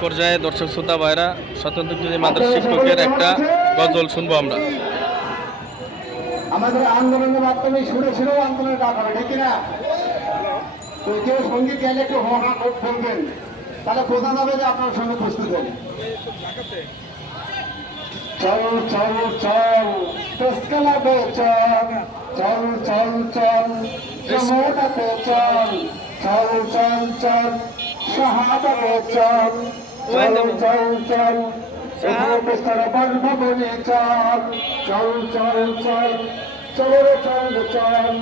পর্যায়ে দর্শক শ্রোতা ভাইরা স্বতন্ত্র যদি মাদ্রাসা শিক্ষকের একটা গজল শুনব আমরা। আমাদের আন্দোলনের মাধ্যমে সুরেও আন্দোলনের ডাক হবে ঠিক না? তো কেউ সংগীত গেলে একটু হো হা করে বলবেন। তাহলে বোঝা যাবে যে আপনার সঙ্গে প্রস্তুত হন চল চল চল পেসকালাবে চল চল চল চল চল। চল চল চল শাহাদাতে চল চল চল চল পেস্তার বলভবনে চল চল চল চল চল রে চল রে চল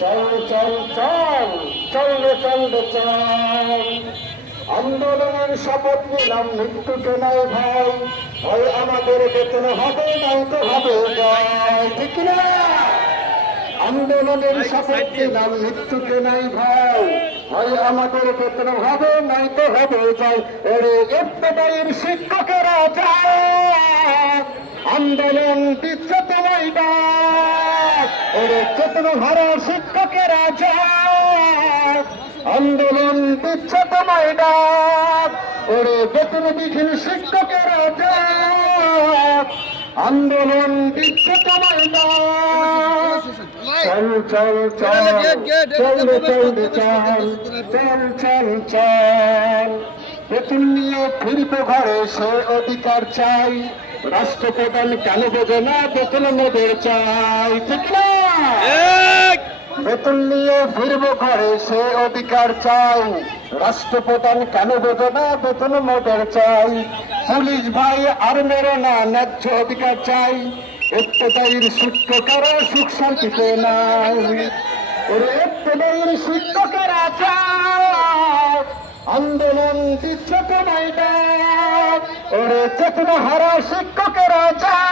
চল চল চল চল চল চল আন্দোলনের শপথ নিলাম মৃত্যুকে নয় ভাই। হয় আমাদের বেতন হবে নাই তো হবে ঠিক না আন্দোলনের শপথ নিলাম মৃত্যুকে নাই ভাই। হয় আমাদের বেতন হবে নাই তো হবে জয়। এরে ইবতদায়ীর শিক্ষকেরা যায় আন্দোলন দিচ্ছে তোমায় ডাক ওরে চেতন হারা শিক্ষকেরা যায় আন্দোলন দিচ্ছে তোমায় ডাক ওরে বেতন বিহীন শিক্ষকেরা ডাক আন্দোলন দিচ্ছে তোমায় ডাক চল চল চল চল চল চল চল চল চল। বেতন নিয়ে ফিরবে ঘরে সে অধিকার চাই। রাষ্ট্রপ্রধান কেন বোঝে না বেতন মোদের চাই। ঠিক না? বেতন নিয়ে ফিরবো ঘরে, সে অধিকার চাই। রাষ্ট্রপ্রধান কেন বোঝে না বেতন মোটর চাই? পুলিশ ভাই আর মেরো না, ন্যায্য অধিকার চাই। ইত্তেদায়ীর শিক্ষকেরা সুখ শান্তিতে নাই। ওরে ইত্তেদায়ীর শিক্ষকেরা চাই আন্দোলন দিচ্ছে তোমায়। ডাক ওরে চেতনা হারা শিক্ষকেরা চাই